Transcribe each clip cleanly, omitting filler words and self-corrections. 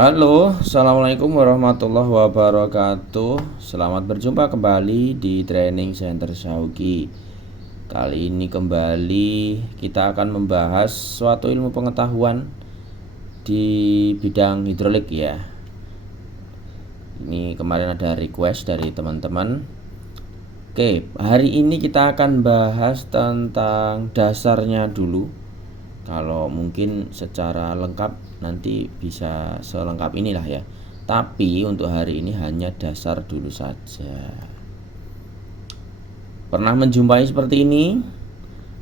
Halo, assalamualaikum warahmatullahi wabarakatuh. Selamat berjumpa kembali di Training Center Syauqi. Kali ini kembali kita akan membahas suatu ilmu pengetahuan di bidang hidrolik ya. Ini kemarin ada request dari teman-teman. Oke, hari ini kita akan bahas tentang dasarnya dulu. Kalau mungkin secara lengkap nanti bisa selengkap inilah ya. Tapi untuk hari ini hanya dasar dulu saja. Pernah menjumpai seperti ini?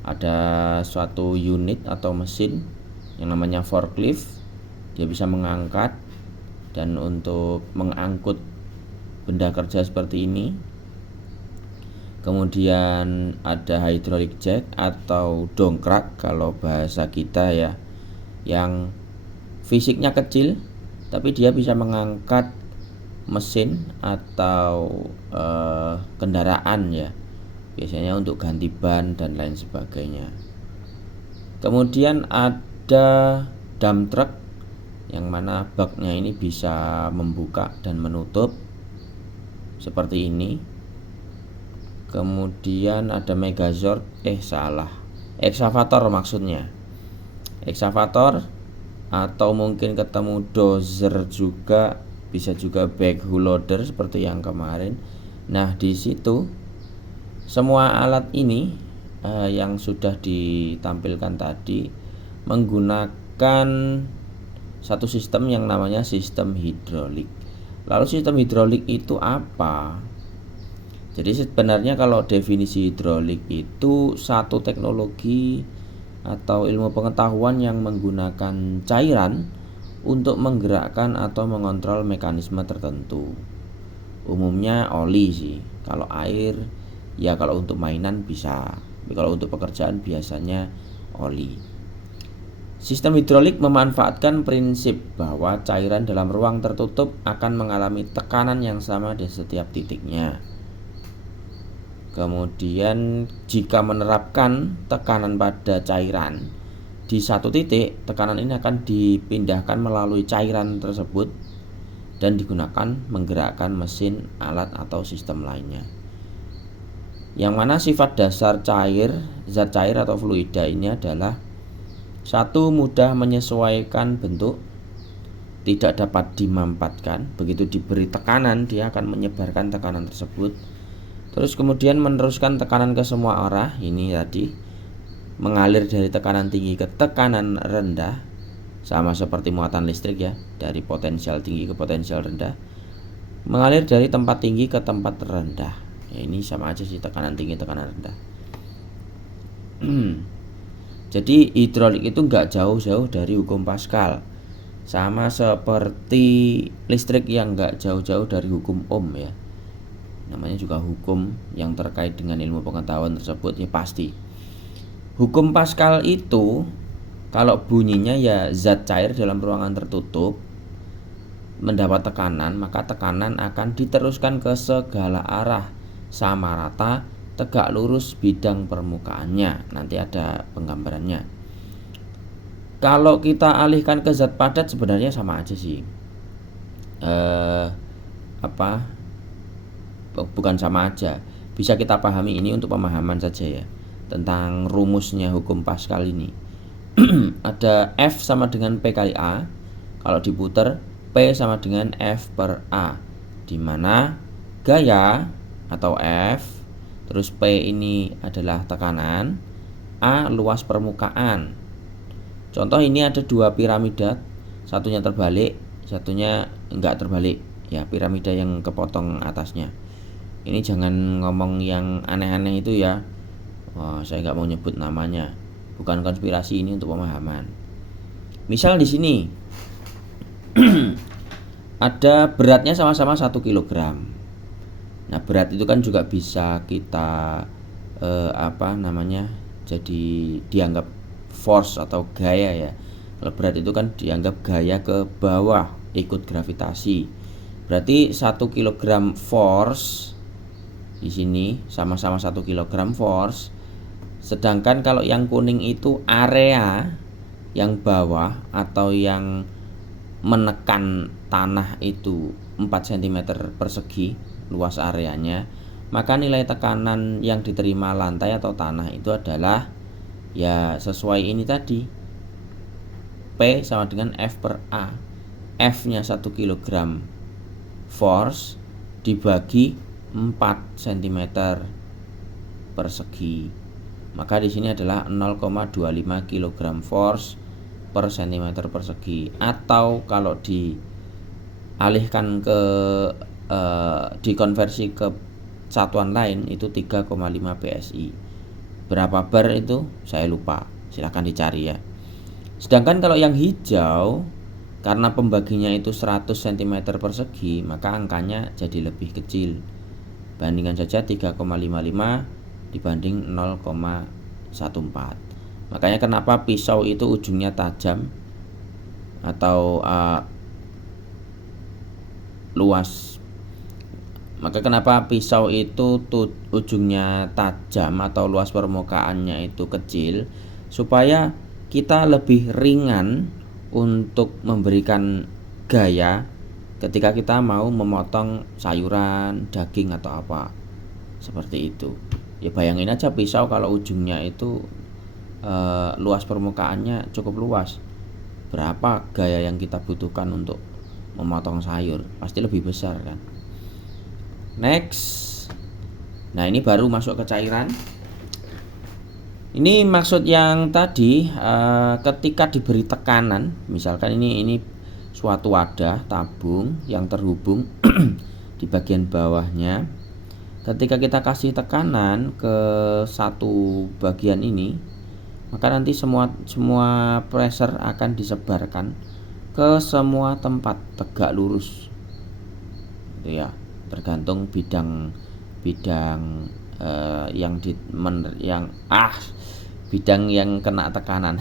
Ada suatu unit atau mesin yang namanya forklift. Dia bisa mengangkat, dan untuk mengangkut benda kerja seperti ini. Kemudian ada hydraulic jack atau dongkrak kalau bahasa kita ya, yang fisiknya kecil tapi dia bisa mengangkat mesin atau kendaraan ya, biasanya untuk ganti ban dan lain sebagainya. Kemudian ada dump truck yang mana baknya ini bisa membuka dan menutup seperti ini. Kemudian ada megazord, eksavator maksudnya. Eksavator atau mungkin ketemu dozer juga, bisa juga backhoe loader seperti yang kemarin. Nah, di situ semua alat ini yang sudah ditampilkan tadi menggunakan satu sistem yang namanya sistem hidrolik. Lalu sistem hidrolik itu apa? Jadi sebenarnya kalau definisi hidrolik itu satu teknologi atau ilmu pengetahuan yang menggunakan cairan untuk menggerakkan atau mengontrol mekanisme tertentu. Umumnya oli sih. Kalau air ya kalau untuk mainan bisa. Tapi kalau untuk pekerjaan biasanya oli. Sistem hidrolik memanfaatkan prinsip bahwa cairan dalam ruang tertutup akan mengalami tekanan yang sama di setiap titiknya. Kemudian jika menerapkan tekanan pada cairan di satu titik, tekanan ini akan dipindahkan melalui cairan tersebut dan digunakan menggerakkan mesin, alat atau sistem lainnya. Yang mana sifat dasar zat cair atau fluida ini adalah satu, mudah menyesuaikan bentuk, tidak dapat dimampatkan. Begitu diberi tekanan, dia akan menyebarkan tekanan tersebut. Terus kemudian meneruskan tekanan ke semua arah. Ini tadi mengalir dari tekanan tinggi ke tekanan rendah, sama seperti muatan listrik ya, dari potensial tinggi ke potensial rendah. Mengalir dari tempat tinggi ke tempat rendah. Ya, ini sama aja sih, tekanan tinggi, tekanan rendah. Jadi hidrolik itu nggak jauh-jauh dari hukum Pascal, sama seperti listrik yang nggak jauh-jauh dari hukum Ohm ya. Namanya juga hukum yang terkait dengan ilmu pengetahuan tersebut ya pasti. Hukum Pascal itu kalau bunyinya ya zat cair dalam ruangan tertutup mendapat tekanan, maka tekanan akan diteruskan ke segala arah, sama rata, tegak lurus bidang permukaannya. Nanti ada penggambarannya. Kalau kita alihkan ke zat padat sebenarnya sama aja sih. Bukan sama aja, bisa kita pahami ini untuk pemahaman saja ya, tentang rumusnya hukum Pascal ini. Ada F sama dengan P kali A. Kalau diputar, P sama dengan F per A, dimana gaya atau F, terus P ini adalah tekanan, A luas permukaan. Contoh, ini ada dua piramida, satunya terbalik, satunya enggak terbalik ya, piramida yang kepotong atasnya. Ini jangan ngomong yang aneh-aneh itu ya. Saya nggak mau nyebut namanya. Bukan konspirasi, ini untuk pemahaman. Misal di sini ada beratnya sama-sama 1 kg. Nah, berat itu kan juga bisa kita jadi dianggap force atau gaya ya. Kalau berat itu kan dianggap gaya ke bawah, ikut gravitasi. Berarti 1 kg force di sini sama-sama 1 kg force. Sedangkan kalau yang kuning itu area yang bawah atau yang menekan tanah itu 4 cm persegi luas areanya, maka nilai tekanan yang diterima lantai atau tanah itu adalah ya sesuai ini tadi, P sama dengan F per A. F nya 1 kg force dibagi 4 cm persegi, maka di sini adalah 0,25 kg force per cm persegi, atau kalau dialihkan ke dikonversi ke satuan lain itu 3,5 PSI. Berapa bar itu saya lupa, silahkan dicari ya. Sedangkan kalau yang hijau, karena pembaginya itu 100 cm persegi, maka angkanya jadi lebih kecil. Bandingkan saja 3,55 dibanding 0,14. Makanya kenapa pisau itu ujungnya tajam atau luas. Maka kenapa pisau itu ujungnya tajam atau luas permukaannya itu kecil, supaya kita lebih ringan untuk memberikan gaya ketika kita mau memotong sayuran, daging atau apa seperti itu. Ya bayangin aja pisau kalau ujungnya itu luas permukaannya cukup luas, berapa gaya yang kita butuhkan untuk memotong sayur, pasti lebih besar kan. Next, nah ini baru masuk ke cairan. Ini maksud yang tadi, ketika diberi tekanan, misalkan ini suatu wadah tabung yang terhubung di bagian bawahnya. Ketika kita kasih tekanan ke satu bagian ini, maka nanti semua pressure akan disebarkan ke semua tempat tegak lurus. Itu ya, tergantung bidang bidang yang kena tekanan.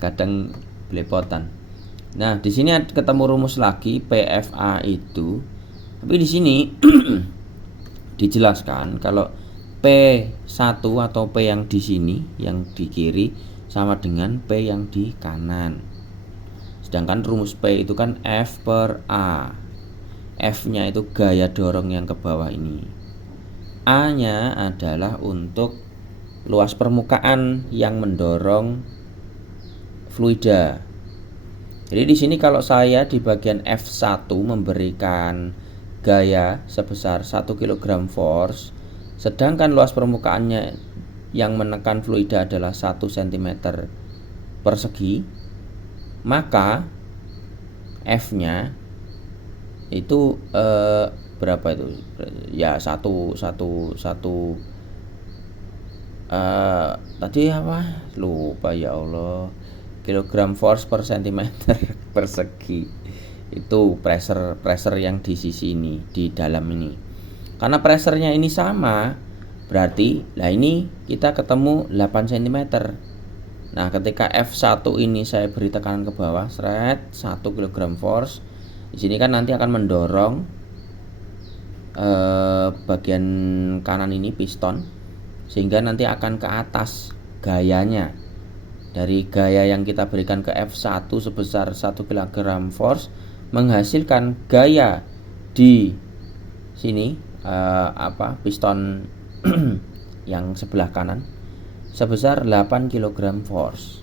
Kadang belepotan. Nah, di sini ketemu rumus lagi PFA itu. Tapi di sini dijelaskan kalau P1 atau P yang di sini, yang di kiri sama dengan P yang di kanan. Sedangkan rumus P itu kan F per A. F-nya itu gaya dorong yang ke bawah ini. A-nya adalah untuk luas permukaan yang mendorong fluida. Jadi di sini kalau saya di bagian F1 memberikan gaya sebesar 1 kg force, sedangkan luas permukaannya yang menekan fluida adalah 1 cm persegi, maka F-nya itu berapa itu? Ya tadi apa? Lupa ya Allah. Kilogram force per cm persegi. Itu pressure yang di sisi ini, di dalam ini. Karena pressernya ini sama, berarti lah ini kita ketemu 8 cm. Nah, ketika F1 ini saya beri tekanan ke bawah, 1 kg force. Di sini kan nanti akan mendorong bagian kanan ini piston, sehingga nanti akan ke atas gayanya. Dari gaya yang kita berikan ke F1 sebesar 1 kg force menghasilkan gaya di sini piston yang sebelah kanan sebesar 8 kg force.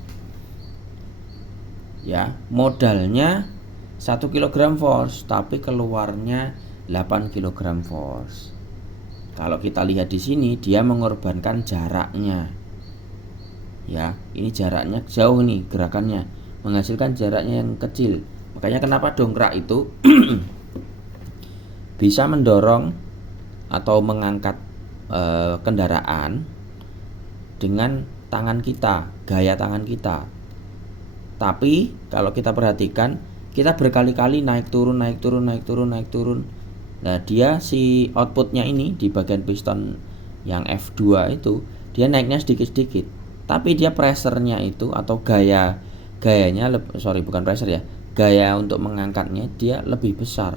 Ya, modalnya 1 kg force, tapi keluarnya 8 kg force. Kalau kita lihat di sini, dia mengorbankan jaraknya. Ya, ini jaraknya jauh nih gerakannya, menghasilkan jaraknya yang kecil. Makanya kenapa dongkrak itu bisa mendorong atau mengangkat kendaraan dengan tangan kita, gaya tangan kita. Tapi kalau kita perhatikan, kita berkali-kali naik turun. Nah, dia si outputnya ini di bagian piston yang F2 itu, dia naiknya sedikit-sedikit. Tapi dia pressernya itu atau gaya untuk mengangkatnya dia lebih besar.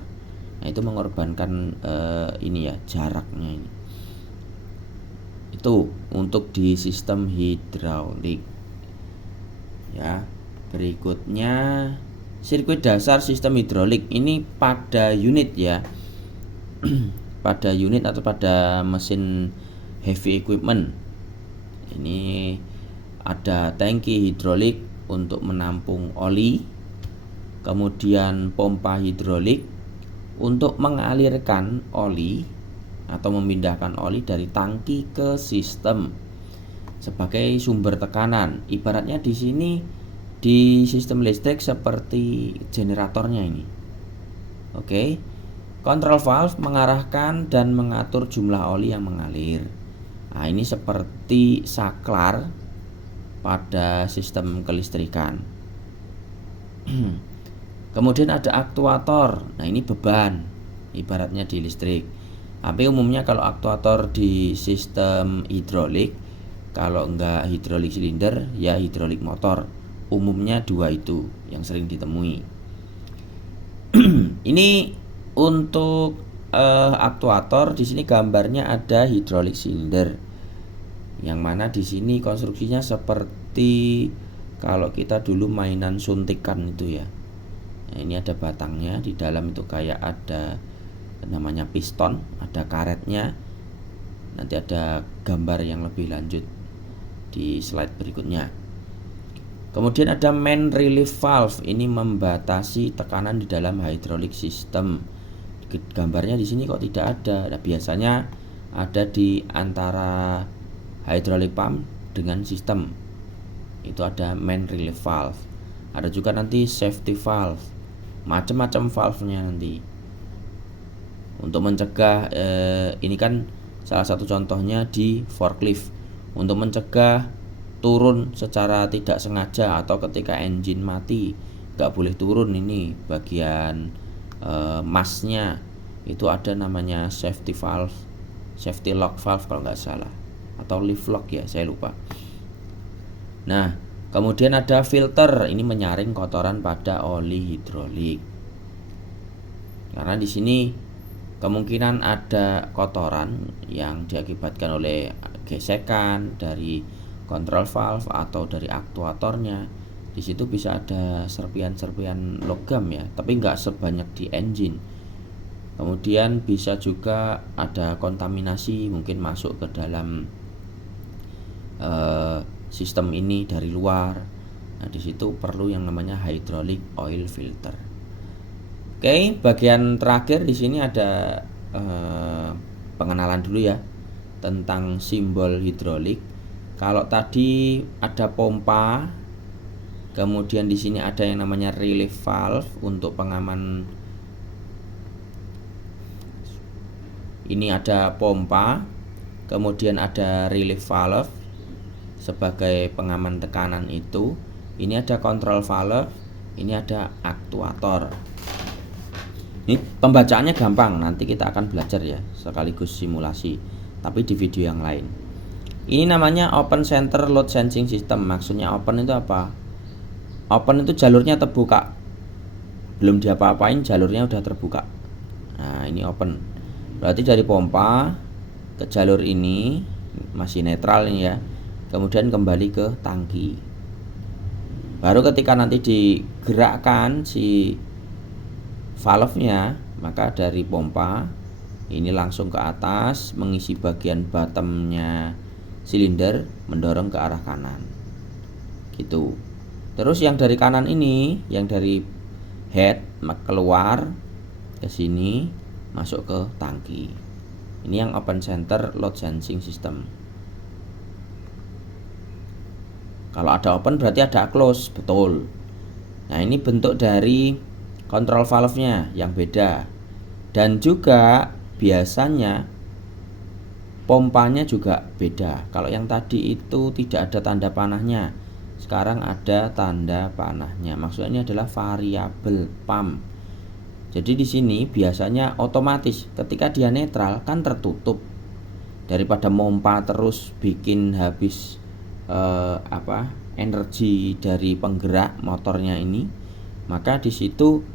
Nah, itu mengorbankan jaraknya ini. Itu untuk di sistem hidraulik. Ya. Berikutnya sirkuit dasar sistem hidrolik, ini pada unit ya. Pada unit atau pada mesin heavy equipment. Ini ada tangki hidrolik untuk menampung oli, kemudian pompa hidrolik untuk mengalirkan oli atau memindahkan oli dari tangki ke sistem sebagai sumber tekanan. Ibaratnya di sini di sistem listrik seperti generatornya ini. Oke. Control valve mengarahkan dan mengatur jumlah oli yang mengalir. Nah, ini seperti saklar pada sistem kelistrikan. Kemudian ada aktuator. Nah, ini beban ibaratnya di listrik. Tapi umumnya kalau aktuator di sistem hidrolik, kalau enggak hidrolik silinder ya hidrolik motor. Umumnya dua itu yang sering ditemui. Ini untuk aktuator, di sini gambarnya ada hidrolik silinder. Yang mana di sini konstruksinya seperti kalau kita dulu mainan suntikan itu ya. Nah, ini ada batangnya, di dalam itu kayak ada namanya piston, ada karetnya. Nanti ada gambar yang lebih lanjut di slide berikutnya. Kemudian ada main relief valve, ini membatasi tekanan di dalam hydraulic system. Gambarnya di sini kok tidak ada. Nah, biasanya ada di antara hydraulic pump dengan sistem. Itu ada main relief valve. Ada juga nanti safety valve. Macam-macam valve-nya nanti. Untuk mencegah ini kan salah satu contohnya di forklift. Untuk mencegah turun secara tidak sengaja atau ketika engine mati, nggak boleh turun ini bagian masnya, itu ada namanya safety valve, safety lock valve kalau nggak salah, atau lift lock ya, saya lupa. Nah, kemudian ada filter, ini menyaring kotoran pada oli hidrolik. Karena di sini kemungkinan ada kotoran yang diakibatkan oleh gesekan dari kontrol valve atau dari aktuatornya. Di situ bisa ada serpian-serpian logam ya, tapi nggak sebanyak di engine. Kemudian bisa juga ada kontaminasi mungkin masuk ke dalam sistem ini dari luar. Nah, di situ perlu yang namanya hydraulic oil filter. Oke, bagian terakhir di sini ada pengenalan dulu ya tentang simbol hidrolik. Kalau tadi ada pompa, kemudian di sini ada yang namanya relief valve untuk pengaman. Ini ada pompa, kemudian ada relief valve sebagai pengaman tekanan itu. Ini ada control valve, ini ada aktuator. Ini pembacaannya gampang, nanti kita akan belajar ya sekaligus simulasi, tapi di video yang lain. Ini namanya open center load sensing system. Maksudnya open itu apa? Open itu jalurnya terbuka, belum diapa-apain jalurnya udah terbuka. Nah, ini open, berarti dari pompa ke jalur ini masih netral ini ya, kemudian kembali ke tangki. Baru ketika nanti digerakkan si valve-nya, maka dari pompa ini langsung ke atas mengisi bagian bottomnya silinder, mendorong ke arah kanan gitu. Terus yang dari kanan ini, yang dari head keluar ke sini masuk ke tangki. Ini yang open center load sensing system. Kalau ada open berarti ada close, betul. Nah, ini bentuk dari control valve-nya yang beda. Dan juga biasanya pompanya juga beda. Kalau yang tadi itu tidak ada tanda panahnya, sekarang ada tanda panahnya. Maksudnya adalah variabel pump. Jadi di sini biasanya otomatis ketika dia netral kan tertutup. Daripada mompa terus bikin habis energi dari penggerak motornya ini, maka di situ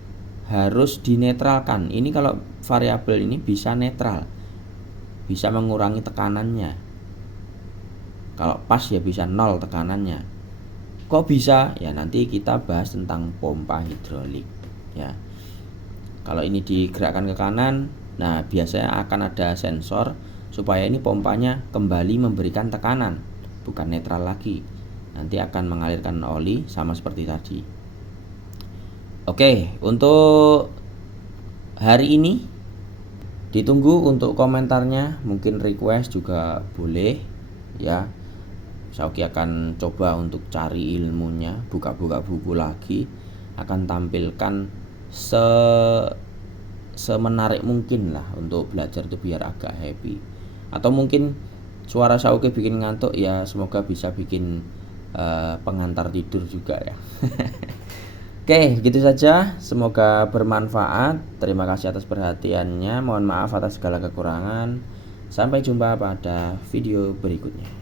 harus dinetralkan. Ini kalau variabel ini bisa netral, bisa mengurangi tekanannya. Kalau pas ya bisa nol tekanannya. Kok bisa? Ya nanti kita bahas tentang pompa hidrolik ya. Kalau ini digerakkan ke kanan, nah biasanya akan ada sensor supaya ini pompanya kembali memberikan tekanan, bukan netral lagi. Nanti akan mengalirkan oli sama seperti tadi. Oke, untuk hari ini ditunggu untuk komentarnya, mungkin request juga boleh ya. Sauki akan coba untuk cari ilmunya, buka-buka buku lagi, akan tampilkan semenarik mungkin lah untuk belajar itu biar agak happy. Atau mungkin suara Sauki bikin ngantuk ya, semoga bisa bikin pengantar tidur juga ya. Oke, gitu saja. Semoga bermanfaat. Terima kasih atas perhatiannya. Mohon maaf atas segala kekurangan. Sampai jumpa pada video berikutnya.